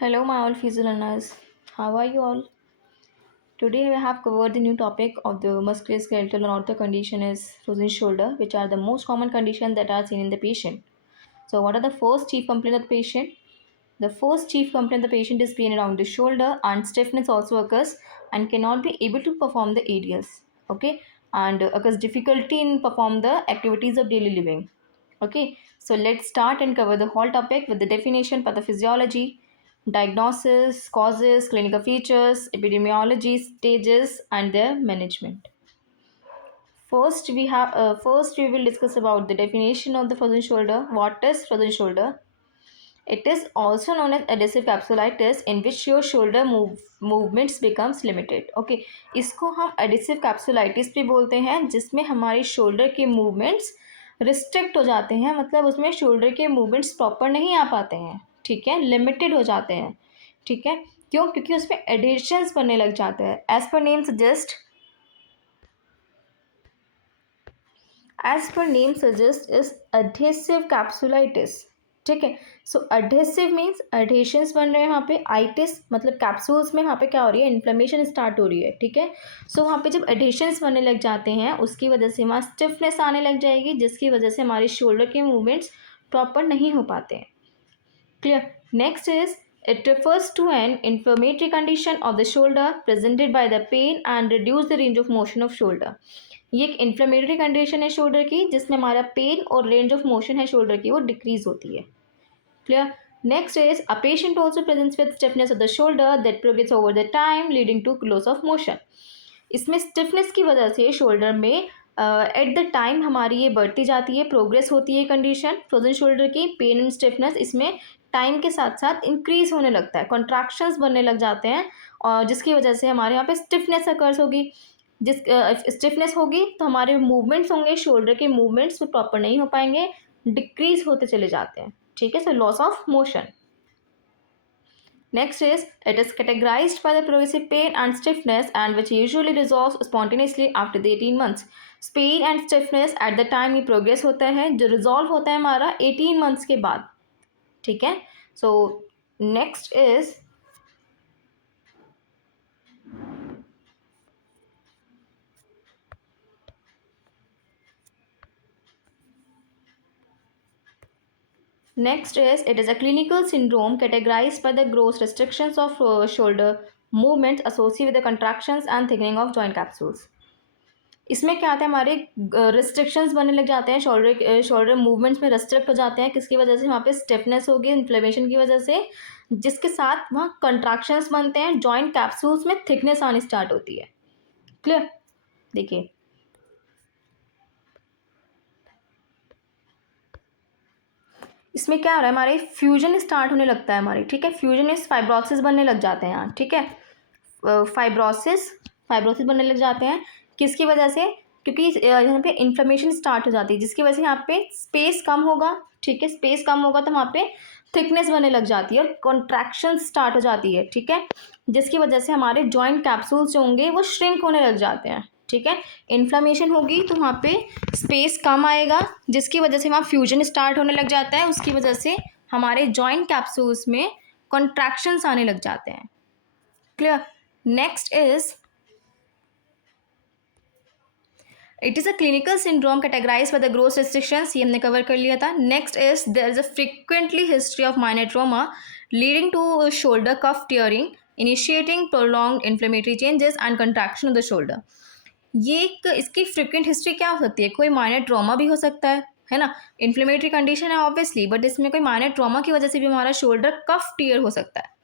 Hello, my all physio learners. How are you all? Today we have covered the new topic of the musculoskeletal and ortho condition is frozen shoulder, which are the most common conditions that are seen in the patient. So, what are the first chief complaint of the patient? The first chief complaint of the patient is pain around the shoulder and stiffness also occurs and cannot be able to perform the aerials. Okay, and occurs difficulty in perform the activities of daily living. Okay, so let's start and cover the whole topic with the definition, pathophysiology, diagnosis, causes, clinical features, epidemiology, stages, and their management. First we will discuss about the definition of the frozen shoulder. What is frozen shoulder? It is also known as adhesive capsulitis in which your shoulder movements becomes limited. Okay, इसको हम adhesive capsulitis भी बोलते हैं जिसमें हमारी shoulder के movements restrict हो जाते हैं, मतलब उसमें shoulder के movements proper नहीं आ पाते हैं, ठीक है, limited हो जाते हैं, ठीक है, क्यों? क्योंकि उसमें adhesions बनने लग जाते हैं. As per name suggests is adhesive capsulitis. ठीक है, सो adhesive मीन्स adhesions बन रहे हैं वहाँ पे, itis मतलब कैप्सूल्स में वहाँ पे क्या हो रही है, इन्फ्लेमेशन स्टार्ट हो रही है, ठीक है. सो वहाँ पे जब adhesions बनने लग जाते हैं उसकी वजह से वहाँ स्टिफनेस आने लग जाएगी जिसकी वजह से हमारे शोल्डर के मूवमेंट्स प्रॉपर नहीं हो पाते हैं. Clear. Next is it refers to an inflammatory condition of the shoulder presented by the pain and reduce the range of motion of shoulder. ये एक इन्फ्लेमेटरी कंडीशन है शोल्डर की जिसमें हमारा पेन और रेंज ऑफ मोशन है shoulder की वो डिक्रीज होती है. Clear. Next is a patient also presents with stiffness of the shoulder that progress over the time leading to loss of motion. इसमें स्टिफनेस की वजह से शोल्डर में एट द टाइम हमारी ये बढ़ती जाती है, प्रोग्रेस होती है कंडीशन फ्रोजन शोल्डर की. पेन एंड स्टिफनेस इसमें टाइम के साथ साथ इंक्रीज होने लगता है, कॉन्ट्रैक्शंस बनने लग जाते हैं और जिसकी वजह से हमारे यहाँ पे स्टिफनेस अकर्स होगी. जिस स्टिफनेस होगी तो हमारे मूवमेंट्स होंगे, शोल्डर के मूवमेंट्स में प्रॉपर नहीं हो पाएंगे, डिक्रीज होते चले जाते हैं, ठीक है. So loss of motion. Next is it is categorized by the progressive pain and stiffness and which usually resolves spontaneously after the 18 months. Pain and stiffness at the time ये progress होता है जो resolve होता है हमारा 18 months के बाद, ठीक है. So next is it is a clinical syndrome categorized by the gross restrictions of shoulder movements associated with the contractions and thickening of joint capsules. इसमें क्या आता है, हमारे रिस्ट्रिक्शंस बनने लग जाते हैं, शोल्डर मूवमेंट्स में रिस्ट्रिक्ट हो जाते हैं. किसकी वजह से? वहाँ पे स्टिफनेस होगी इन्फ्लेमेशन की वजह से, जिसके साथ वहाँ कंट्रैक्शंस बनते हैं, जॉइंट कैप्सूल्स में थिकनेस आनी स्टार्ट होती है. क्लियर. देखिए इसमें क्या हो रहा है, हमारे फ्यूजन स्टार्ट होने लगता है हमारी, ठीक है. फ्यूजन इस फाइब्रोसिस बनने लग जाते हैं यहाँ, ठीक है. फाइब्रोसिस बनने लग जाते हैं किसकी वजह से? क्योंकि यहाँ पे इन्फ्लेमेशन स्टार्ट हो जाती है जिसकी वजह से यहाँ पे स्पेस कम होगा, ठीक है. स्पेस कम होगा तो वहाँ पे थिकनेस बनने लग जाती है और कॉन्ट्रैक्शन स्टार्ट हो जाती है, ठीक है, जिसकी वजह से हमारे जॉइंट कैप्सूल्स जो होंगे वो श्रिंक होने लग जाते हैं, ठीक है. इन्फ्लेमेशन होगी तो वहाँ पे स्पेस कम आएगा जिसकी वजह से वहाँ फ्यूजन स्टार्ट होने लग जाता है, उसकी वजह से हमारे जॉइंट कैप्सूल्स में कॉन्ट्रैक्शंस आने लग जाते हैं. Clear. Next is it is a clinical syndrome categorize by the gross restrictions, ये हमने कवर कर लिया था. Next is there is a frequently history of minor trauma leading to shoulder cuff tearing initiating prolonged inflammatory changes and contraction of the shoulder. ये एक इसकी frequent history क्या हो सकती है? कोई माइनर ट्रॉमा भी हो सकता है ना. इन्फ्लेमेटरी कंडीशन है ऑब्वियसली, बट इसमें कोई माइनर ट्रॉमा की वजह से भी हमारा शोल्डर कफ टियर हो सकता है,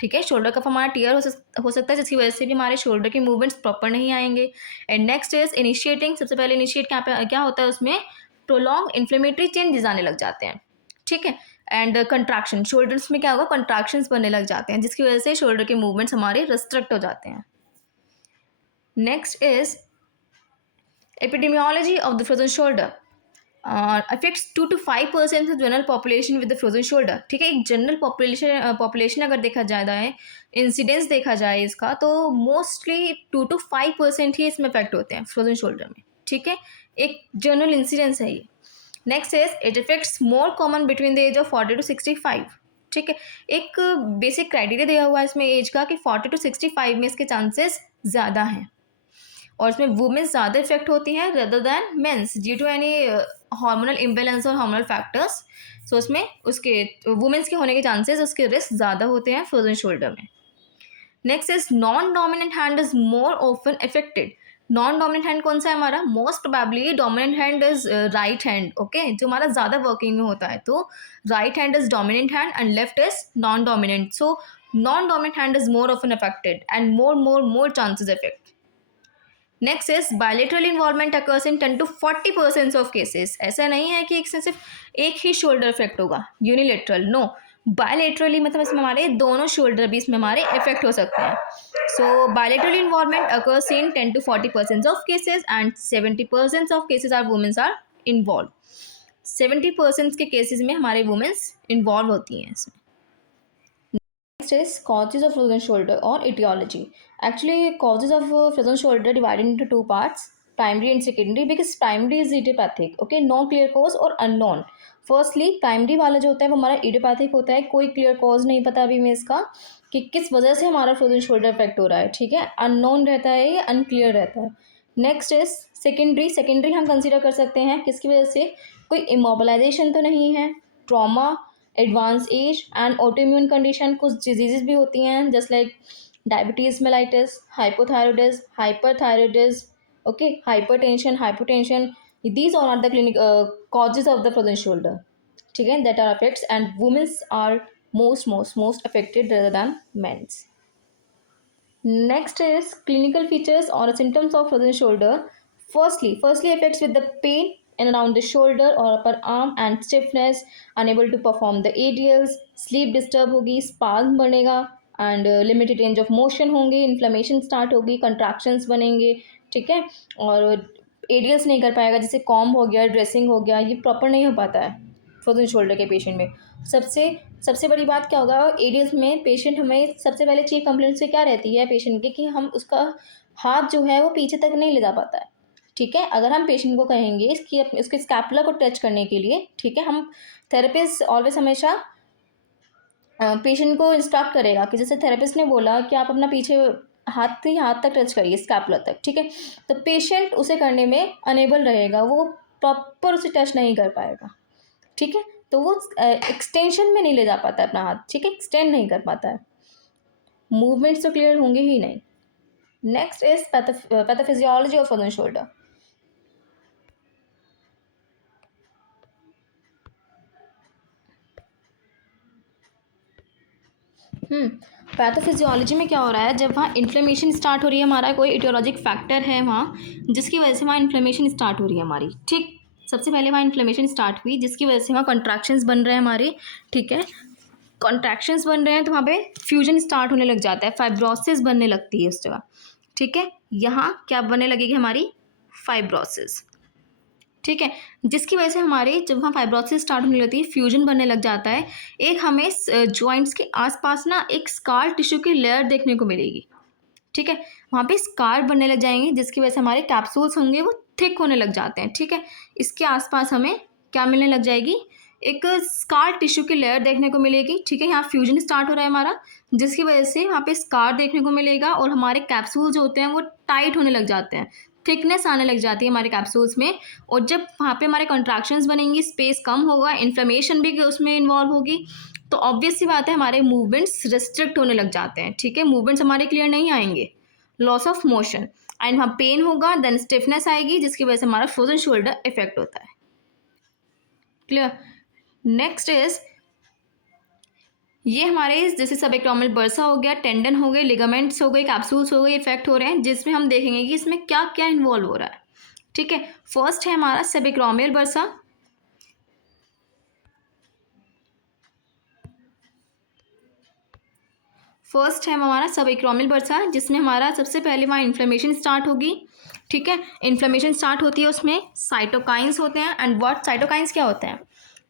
ठीक है. शोल्डर कफ हमारा टियर हो सकता है जिसकी वजह से भी हमारे शोल्डर के मूवमेंट्स प्रॉपर नहीं आएंगे. एंड नेक्स्ट इज इनिशिएटिंग, सबसे पहले इनिशिएट क्या होता है उसमें प्रोलॉन्ग इन्फ्लेमेटरी चेंजेस आने लग जाते हैं, ठीक है. एंड कंट्रैक्शन, शोल्डर्स में क्या होगा, कंट्रैक्शंस बनने लग जाते हैं जिसकी वजह से शोल्डर के मूवमेंट्स हमारे रिस्ट्रिक्ट हो जाते हैं. Next is epidemiology of the frozen shoulder affects 2 to 5% of general population with the frozen shoulder, ठीक है. एक जनरल पॉपुलेशन अगर देखा जाए, इंसिडेंस देखा जाए इसका, तो मोस्टली 2 to 5% ही इसमें अफेक्ट होते हैं फ्रोजन शोल्डर में, ठीक है. एक जनरल इंसिडेंस है ये. Next is it effects more common between the age of 40 to 65, ठीक है। एक बेसिक क्राइटेरिया दिया हुआ है इसमें एज का कि 40 to 65 में इसके चांसेस ज़्यादा हैं, और इसमें वुमेन्स ज़्यादा इफेक्ट होती हैं rather than mens due to any hormonal imbalance और हार्मोनल फैक्टर्स। सो उसमें उसके वुमेन्स के होने के चांसेस, उसके रिस्क ज़्यादा होते हैं फ्रोजन शोल्डर में। Next is non dominant hand is more often affected. Non dominant hand कौन सा है हमारा? Most probably dominant hand is right hand, okay, जो हमारा ज़्यादा वर्किंग में होता है। तो right hand is dominant hand and left is non dominant. So non dominant hand is more often affected and more chances affect. Next is bilateral involvement occurs in 10 to 40% of cases. ऐसा नहीं है कि एक से सिर्फ एक ही shoulder effect होगा, unilateral, no, bilaterally मतलब इसमें हमारे दोनों शोल्डर भी इसमें हमारे इफेक्ट हो सकते हैं। So bilateral involvement occurs in 10 to 40% of cases and 70% of cases are womens are involve. 70% के केसेस में हमारे वुमेन्स इन्वॉल्व होती हैं इसमें। Next is causes of frozen shoulder or etiology. Actually, causes of frozen shoulder divided into two parts, primary and secondary, because primary is idiopathic, okay, no clear cause और unknown. Firstly, primary वाला जो होता है वो हमारा idiopathic होता है, कोई clear cause नहीं पता अभी में इसका कि किस वजह से हमारा frozen shoulder effect हो रहा है, ठीक है, unknown रहता है या unclear रहता है. Next is secondary. सेकेंडरी हम कंसीडर कर सकते हैं किसकी वजह से? कोई इमोबिलाइजेशन तो नहीं है, trauma, advance age and autoimmune condition, कुछ डिजीजेस भी होती हैं just like diabetes mellitus, hypothyroidism, hyperthyroidism, okay, hypertension, hypotension, these are the clinic causes of the frozen shoulder, ठीक है, that are affects and womens are most affected rather than mens. Next is clinical features or symptoms of frozen shoulder. Firstly affects with the pain in around the shoulder or upper arm and stiffness, unable to perform the ADLs, sleep disturb होगी, spasm बनेगा and limited range of motion होंगे, inflammation start होगी, contractions बनेंगे, ठीक है, और ADLs नहीं कर पाएगा, जैसे कॉम्ब हो गया, ड्रेसिंग हो गया, ये प्रॉपर नहीं हो पाता है फ्रोजन शोल्डर के पेशेंट में. सबसे बड़ी बात क्या होगा एडियल्स में? पेशेंट हमें सबसे पहले चीफ कंप्लेंट से क्या रहती है पेशेंट की कि हम उसका हाथ जो है वो पीछे तक नहीं ले जा पाता है, ठीक है. अगर हम पेशेंट को कहेंगे कि उसके स्कैपुला को टच करने के लिए, ठीक है, हम थेरेपिस्ट ऑलवेज हमेशा पेशेंट को इंस्ट्रक्ट करेगा कि जैसे थेरेपिस्ट ने बोला कि आप अपना पीछे हाथ तक टच करिए, स्कैपुला तक, ठीक है, तो पेशेंट उसे करने में अनेबल रहेगा, वो प्रॉपर उसे टच नहीं कर पाएगा, ठीक है, तो वो एक्सटेंशन में नहीं ले जा पाता है अपना हाथ, ठीक है, एक्सटेंड नहीं कर पाता है, मूवमेंट्स तो क्लियर होंगे ही नहीं. Next is pathophysiology of frozen shoulder. Pathophysiology में क्या हो रहा है? जब वहाँ इन्फ्लेमेशन स्टार्ट हो रही है, हमारा कोई इटियोलॉजिक फैक्टर है वहाँ जिसकी वजह से वहाँ इन्फ्लेमेशन स्टार्ट हो रही है हमारी, ठीक, सबसे पहले वहाँ इन्फ्लेमेशन स्टार्ट हुई जिसकी वजह से वहाँ कॉन्ट्रैक्शंस बन रहे हैं हमारे, ठीक है, कॉन्ट्रैक्शंस बन रहे हैं तो वहाँ पे फ्यूजन स्टार्ट होने लग जाता है, फाइब्रोसिस बनने लगती है उस जगह, ठीक है, यहाँ क्या बनने लगेगी हमारी? फाइब्रोसिस, ठीक है, जिसकी वजह से हमारे जब वहाँ फाइब्रोसिस स्टार्ट होने लगती है, फ्यूजन बनने लग जाता है, एक हमें जॉइंट्स के आसपास ना एक स्कार टिश्यू की लेयर देखने को मिलेगी, ठीक है, वहाँ पे स्कार बनने लग जाएंगे जिसकी वजह से हमारे कैप्सूल्स होंगे वो थिक होने लग जाते हैं, ठीक है, इसके आसपास हमें क्या मिलने लग जाएगी? एक स्कार टिश्यू की लेयर देखने को मिलेगी, ठीक है, यहाँ फ्यूजन स्टार्ट हो रहा है हमारा जिसकी वजह से वहाँ पे स्कार देखने को मिलेगा और हमारे कैप्सूल जो होते हैं वो टाइट होने लग जाते हैं, थिकनेस आने लग जाती है हमारे कैप्सूल्स में, और जब वहाँ पे हमारे कॉन्ट्रैक्शंस बनेंगी, स्पेस कम होगा, इन्फ्लेमेशन भी उसमें इन्वॉल्व होगी, तो ऑब्वियस सी बात है हमारे मूवमेंट्स रिस्ट्रिक्ट होने लग जाते हैं, ठीक है, मूवमेंट्स हमारे क्लियर नहीं आएंगे, लॉस ऑफ मोशन एंड वहाँ पेन होगा, देन स्टिफनेस आएगी जिसकी वजह से हमारा फ्रोजन शोल्डर इफेक्ट होता है. क्लियर. नेक्स्ट इज ये हमारे जैसे सबएक्रोमियल बर्सा हो गया, टेंडन हो गए, लिगामेंट्स हो गए, कैप्सूल्स हो गए, इफेक्ट हो रहे हैं जिसमें हम देखेंगे कि इसमें क्या क्या इन्वॉल्व हो रहा है, ठीक है. फर्स्ट है हमारा सबएक्रोमियल बर्सा. फर्स्ट है हमारा सबएक्रोमियल बर्सा जिसमें हमारा सबसे पहले वहाँ इन्फ्लेमेशन स्टार्ट होगी, ठीक है, इन्फ्लेमेशन स्टार्ट होती है, उसमें साइटोकाइंस होते हैं एंड व्हाट साइटोकाइंस क्या होते हैं?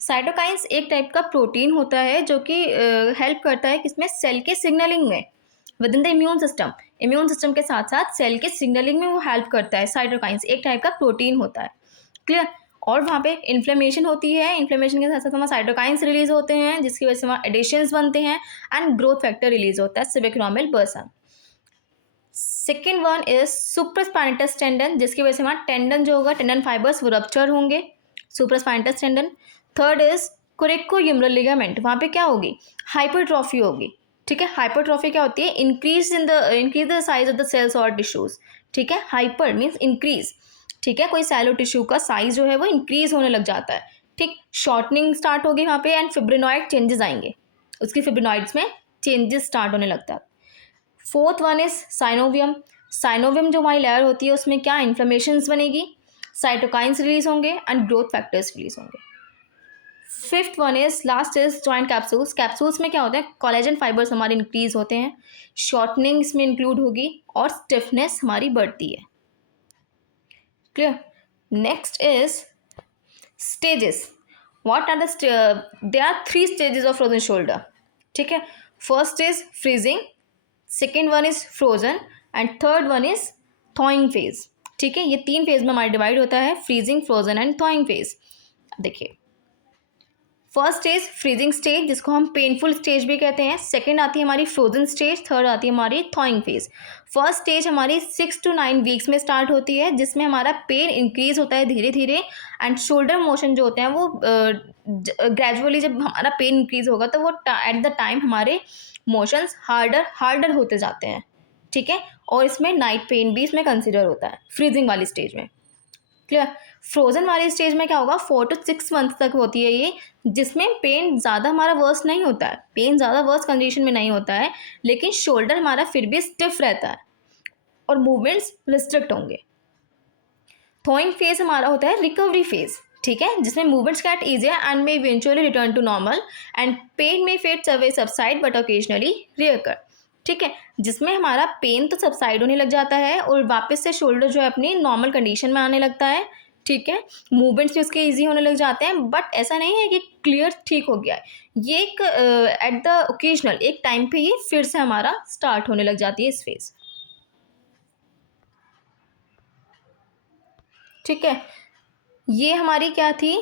साइटोकाइंस एक टाइप का प्रोटीन होता है जो कि हेल्प करता है किसमें? सेल के सिग्नलिंग में with in the immune system के साथ साथ सेल के सिग्नलिंग में वो हेल्प करता है. साइटोकाइंस एक टाइप का प्रोटीन होता है, क्लियर. और वहाँ पे इन्फ्लेमेशन होती है, इन्फ्लेमेशन के साथ साथ हमारे साइटोकाइंस रिलीज होते हैं जिसकी वजह से वहाँ एडिशंस बनते हैं एंड ग्रोथ फैक्टर रिलीज होता है subacromial bursa. Second one is supraspinatus tendon, जिसकी वजह से हमारा टेंडन जो होगा, टेंडन फाइबर्स वो रप्चर होंगे, supraspinatus tendon. Third is coracohumeral ligament, वहाँ पे क्या होगी, हाइपरट्रॉफी होगी। ठीक है, हाइपरट्रॉफी क्या होती है, increase the size of the cells और टिश्यूज। ठीक है, हाइपर मीन्स इंक्रीज। ठीक है, कोई सेल और टिश्यू का साइज जो है वो इंक्रीज होने लग जाता है। ठीक, शॉर्टनिंग स्टार्ट होगी वहाँ पे एंड फिब्रिनॉइड चेंजेस आएंगे, उसकी फिब्रिनॉइड्स में चेंजेस स्टार्ट होने लगता है। फोर्थ वन इज साइनोवियम, साइनोवियम जो हमारी लेयर होती है उसमें क्या इन्फ्लेमेशंस बनेगी, साइटोकाइंस रिलीज होंगे एंड ग्रोथ फैक्टर्स रिलीज होंगे। Fifth one is last is joint capsules, capsules में क्या होता है, कोलेजन फाइबर्स हमारे इंक्रीज होते हैं, शॉर्टनिंग इसमें इंक्लूड होगी और स्टिफनेस हमारी बढ़ती है। Clear. Next is stages, what are there are 3 stages of frozen shoulder. ठीक है, first is freezing, second one is frozen and third one is thawing phase. ठीक है, ये 3 फेज में हमारा डिवाइड होता है, फ्रीजिंग, फ्रोजन एंड थॉइंग फेज। देखिए, फर्स्ट स्टेज फ्रीजिंग स्टेज, जिसको हम पेनफुल स्टेज भी कहते हैं। सेकंड आती है हमारी फ्रोजन स्टेज, थर्ड आती है हमारी थॉइंग फेज। फर्स्ट स्टेज हमारी 6 to 9 वीक्स में स्टार्ट होती है, जिसमें हमारा पेन इंक्रीज होता है धीरे धीरे एंड शोल्डर मोशन जो होते हैं वो ग्रेजुअली जब हमारा पेन इंक्रीज होगा तो वो एट द टाइम हमारे मोशंस हार्डर होते जाते हैं। ठीक है, और इसमें नाइट पेन भी इसमें कंसिडर होता है फ्रीजिंग वाली स्टेज में। क्लियर। फ्रोजन वाली स्टेज में क्या होगा, 4 to 6 मंथ तक होती है ये, जिसमें पेन ज़्यादा हमारा वर्स नहीं होता है, पेन ज़्यादा वर्स कंडीशन में नहीं होता है, लेकिन शोल्डर हमारा फिर भी स्टिफ रहता है और मूवमेंट्स रिस्ट्रिक्ट होंगे। थॉइंग फेज हमारा होता है रिकवरी फेज। ठीक है, जिसमें movements get easier and may eventually return to normal and pain में fades away subside but occasionally recur. ठीक है, जिसमें हमारा पेन तो सबसाइड होने लग जाता है और वापस से शोल्डर जो है अपनी नॉर्मल कंडीशन में आने लगता है। ठीक है, मूवमेंट्स भी उसके ईजी होने लग जाते हैं, बट ऐसा नहीं है कि क्लियर ठीक हो गया है, ये एक एट द ओकेजनल एक टाइम पे ये फिर से हमारा स्टार्ट होने लग जाती है इस फेज। ठीक है, ये हमारी क्या थी,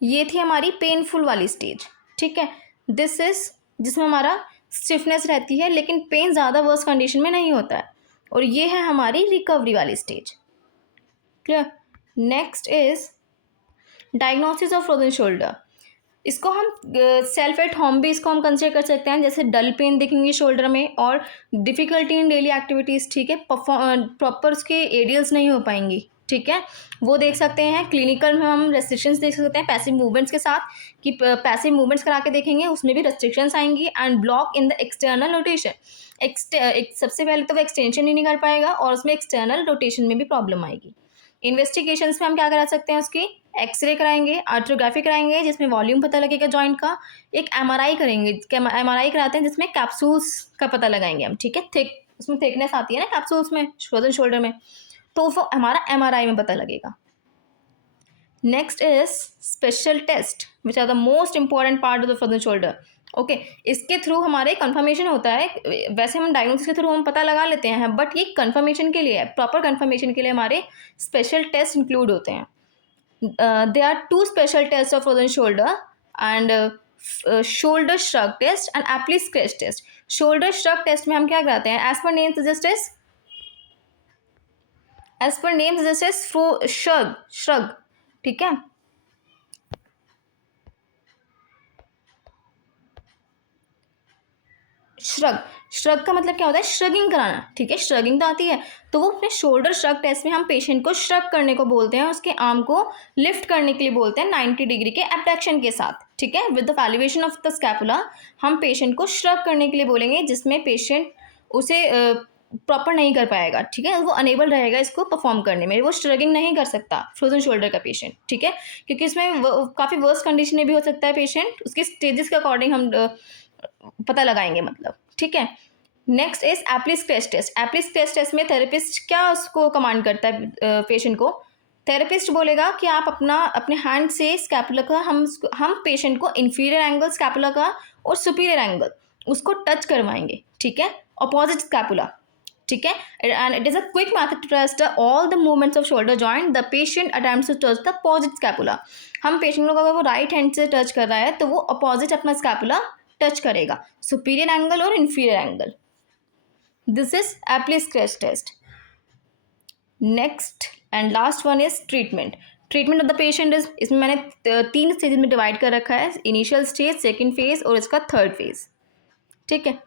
ये थी हमारी पेनफुल वाली स्टेज। ठीक है, दिस इज जिसमें हमारा स्टिफनेस रहती है लेकिन पेन ज़्यादा वर्स कंडीशन में नहीं होता है, और ये है हमारी रिकवरी वाली stage. Clear. Next is diagnosis of frozen shoulder, इसको हम सेल्फ एट होम भी इसको हम कंसिडर कर सकते हैं, जैसे डल पेन दिखेंगे शोल्डर में और डिफ़िकल्टी इन डेली एक्टिविटीज़। ठीक है, प्रॉपर उसके एडियल्स नहीं हो पाएंगी। ठीक है, वो देख सकते हैं, क्लिनिकल में हम रेस्ट्रिक्शंस देख सकते हैं पैसिव मूवमेंट्स के साथ, कि पैसिव मूवमेंट्स करा के देखेंगे उसमें भी रेस्ट्रिक्शंस आएंगी and block in the external rotation. सबसे पहले तो वो एक्सटेंशन ही नहीं कर पाएगा और उसमें एक्सटर्नल रोटेशन में भी प्रॉब्लम आएगी। इन्वेस्टिगेशंस में हम क्या करा सकते हैं, उसकी एक्सरे कराएंगे, आर्ट्रोग्राफी कराएंगे जिसमें वॉल्यूम पता लगेगा जॉइंट का, एक एमआरआई करेंगे, एमआरआई कराते हैं जिसमें कैप्सूल्स का पता लगाएंगे हम। ठीक है, थिक उसमें थिकनेस आती है ना कैप्सूल्स में फ्रोजन शोल्डर में, तो वो हमारा एमआरआई में पता लगेगा। Next is special test which are the most important part of the frozen shoulder. Okay, इसके थ्रू हमारे कंफर्मेशन होता है, वैसे हम डायग्नोसिस के थ्रू हम पता लगा लेते हैं, बट ये कंफर्मेशन के लिए है, प्रॉपर कंफर्मेशन के लिए हमारे स्पेशल टेस्ट इंक्लूड होते हैं। There are 2 special tests of frozen shoulder and shoulder shrug test and Apley scratch test. Shoulder shrug test में हम क्या कराते हैं, as per name suggests shrug। ठीक है, श्रग का मतलब क्या होता है, श्रगिंग कराना। ठीक है, श्रगिंग तो आती है, तो वो अपने शोल्डर श्रग टेस्ट में हम पेशेंट को श्रग करने को बोलते हैं, उसके आर्म को लिफ्ट करने के लिए बोलते हैं 90 डिग्री के एबडक्शन के साथ। ठीक है, with the elevation of the scapula हम पेशेंट को श्रग करने के लिए बोलेंगे, जिसमें पेशेंट उसे प्रॉपर नहीं कर पाएगा। ठीक है, वो अनेबल रहेगा इसको परफॉर्म करने में, वो श्रगिंग नहीं कर सकता फ्रोजन शोल्डर का पेशेंट। ठीक है, क्योंकि इसमें काफ़ी वर्स कंडीशन में भी हो सकता है पेशेंट, उसके स्टेजेस के अकॉर्डिंग हम पता लगाएंगे मतलब। ठीक है, next is Apley scratch test. Apley scratch test में थेरेपिस्ट क्या उसको कमांड करता है पेशेंट को, थेरेपिस्ट बोलेगा कि आप अपने हैंड से स्कैपुला का हम पेशेंट को इन्फीरियर एंगल स्कैपुला का और सुपीरियर एंगल उसको टच करवाएंगे। ठीक है, अपोजिट स्कैपुला ठीक है, and it is a quick method to test all the movements of shoulder joint. The patient attempts to touch the opposite scapula. हम पेशेंट को अगर वो राइट हैंड से टच कर रहा है तो वो अपोजिट अपना स्कैपुला टच करेगा, सुपीरियर एंगल और inferior angle. This is Apley scratch test. Next and last one is treatment. Treatment of the patient is, इसमें मैंने 3 स्टेज में डिवाइड कर रखा है, इनिशियल स्टेज, सेकेंड फेज और इसका थर्ड फेज। ठीक है,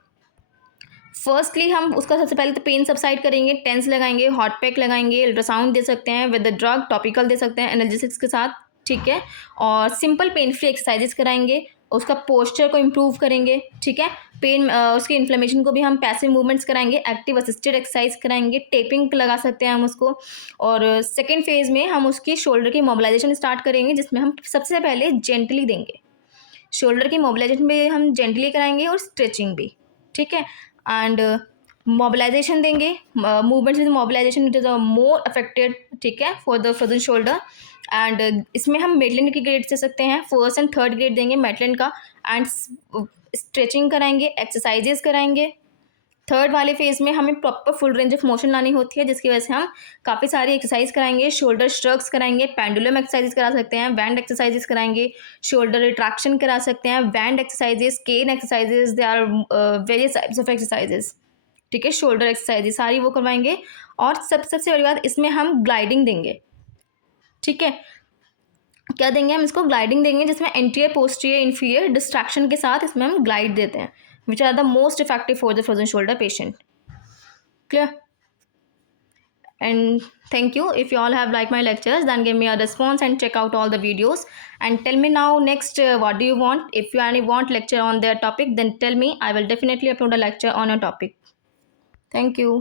फर्स्टली हम उसका सबसे पहले तो पेन सबसाइड करेंगे, टेंस लगाएंगे, हॉट पैक लगाएंगे, अल्ट्रासाउंड दे सकते हैं विद द ड्रग, टॉपिकल दे सकते हैं एनाल्जेसिक्स के साथ। ठीक है, और सिंपल पेन फ्री एक्सरसाइजेस कराएंगे, उसका पोस्चर को इम्प्रूव करेंगे। ठीक है, पेन उसके इन्फ्लेमेशन को भी हम पैसिव मूवमेंट्स कराएंगे, एक्टिव असिस्टेड एक्सरसाइज कराएंगे, टेपिंग लगा सकते हैं हम उसको। और सेकेंड फेज में हम उसकी शोल्डर की मोबिलाइजेशन स्टार्ट करेंगे, जिसमें हम सबसे पहले जेंटली देंगे। शोल्डर की मोबिलाइजेशन भी हम जेंटली कराएंगे और स्ट्रेचिंग भी। ठीक है, एंड मोबिलाइजेशन देंगे, movements with mobilisation it is a more affected. ठीक है, for the frozen shoulder. And इसमें हम मेटलिन की ग्रेड दे सकते हैं, फर्स्ट एंड थर्ड ग्रेड देंगे मेटलिन का। एंड स्ट्रेचिंग कराएंगे, एक्सरसाइजेस कराएंगे। थर्ड वाले फेज में हमें proper full range of motion लानी होती है, जिसकी वजह से हम काफ़ी सारी एक्सरसाइज कराएंगे, शोल्डर स्ट्रक्स कराएंगे, पेंडुलम एक्सरसाइजेस करा सकते हैं, बैंड एक्सरसाइजेस कराएंगे, शोल्डर रिट्रैक्शन करा सकते हैं, band exercises, cane exercises, they are various types of exercises. ठीक है, शोल्डर एक्सरसाइजेस सारी वो करवाएंगे। और सबसे बड़ी बात, इसमें हम ग्लाइडिंग देंगे। ठीक है, क्या देंगे हम इसको? ग्लाइडिंग देंगे, जिसमें एंटीरियर, पोस्टीरियर, इंफीरियर डिस्ट्रैक्शन के साथ इसमें हम ग्लाइड देते हैं, which are the most effective for the frozen shoulder patient. Clear? And thank you. If you all have liked my lectures, then give me a response and check out all the videos and tell me now next what do you want. If you any want lecture on their topic, then tell me. I will definitely upload a lecture on a topic. Thank you.